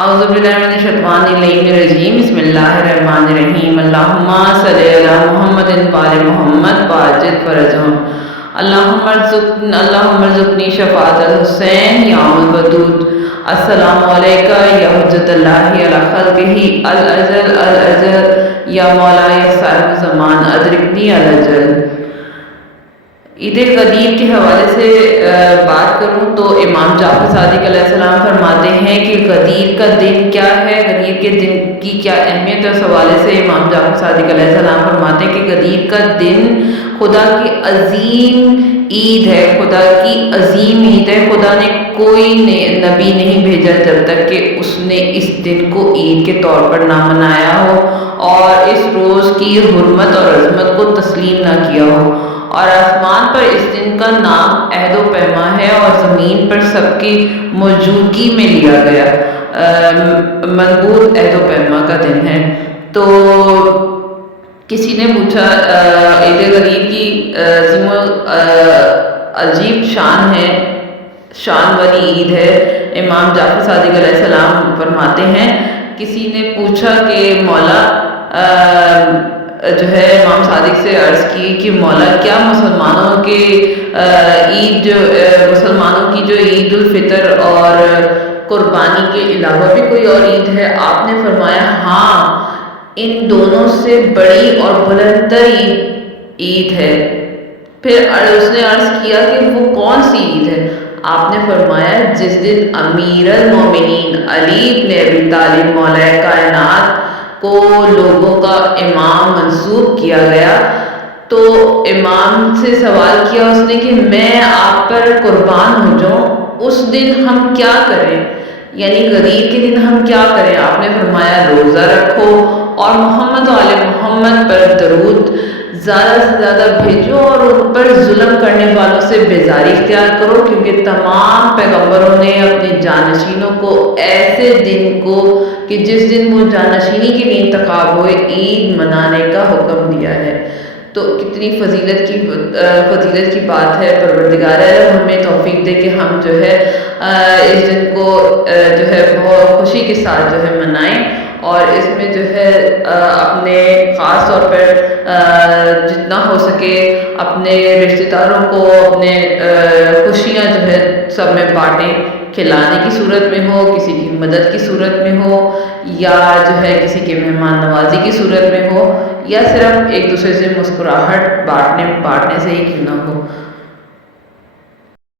اعوذ باللہ من الشیطان الرجیم بسم اللہ الرحمن الرحیم اللہم صلی علی محمد وعلی محمد واجل فرجہم اللہم ارزقنی شفاعت الحسین یا الودود السلام علیکہ یا حجت اللہ علی خلقہ الاجل یا مولا صاحب زمان ادرکنی الاجل۔ عید الغدیر کے حوالے سے بات کروں تو امام جعفر صادق علیہ السلام فرماتے ہیں کہ غدیر کا دن کیا ہے، غدیر کے دن کی کیا اہمیت ہے۔ اس حوالے سے امام جعفر صادق علیہ السلام فرماتے ہیں کہ غدیر کا دن خدا کی عظیم عید ہے، خدا کی عظیم عید ہے۔ خدا نے کوئی نبی نہیں بھیجا جب تک کہ اس نے اس دن کو عید کے طور پر نہ منایا ہو اور اس روز کی حرمت اور عظمت کو تسلیم نہ کیا ہو۔ اور آسمان پر اس دن کا نام عہد و پیما ہے اور زمین پر سب کی موجودگی میں لیا گیا منقول عہد و پیما کا دن ہے۔ تو کسی نے پوچھا عید غدیر کی عظیم عجیب شان ہے، شان والی عید ہے۔ امام جعفر صادق علیہ السلام فرماتے ہیں، کسی نے پوچھا کہ مولا جو ہے امام صادق سے عرض کی کہ مولا کیا مسلمانوں کے عید جو مسلمانوں کی جو عید الفطر اور قربانی کے علاوہ بھی کوئی اور عید ہے؟ آپ نے فرمایا ہاں، ان دونوں سے بڑی اور بلندر عید ہے۔ پھر اس نے عرض کیا کہ وہ کون سی عید ہے؟ آپ نے فرمایا جس دن امیر المومنین علی بن ابی طالب مولا کائنات کو لوگوں کا امام منصوب کیا گیا تو امام سے سوال کیا اس نے کہ میں آپ پر قربان ہو جاؤں، اس دن ہم کیا کریں، یعنی غدیر کے دن ہم کیا کریں؟ آپ نے فرمایا روزہ رکھو اور محمد وعلی محمد پر درود زیادہ سے زیادہ بھیجو اور ان پر ظلم کرنے والوں سے بیزاری اختیار کرو، کیونکہ تمام پیغمبروں نے اپنے جانشینوں کو ایسے دن کو کہ جس دن وہ جانشینی کے لیے انتخاب ہوئے عید منانے کا حکم دیا ہے۔ تو کتنی فضیلت کی بات ہے۔ پروردگار عالم ہمیں توفیق دے کہ ہم جو ہے اس دن کو جو ہے بہت خوشی کے ساتھ جو ہے منائیں اور اس میں جو ہے اپنے خاص طور پر جتنا ہو سکے اپنے رشتہ داروں کو اپنے خوشیاں جو ہے سب میں بانٹیں، کھلانے کی صورت میں ہو، کسی کی مدد کی صورت میں ہو، یا جو ہے کسی کے مہمان نوازی کی صورت میں ہو، یا صرف ایک دوسرے سے مسکراہٹ بانٹنے سے ہی کیوں نہ ہو۔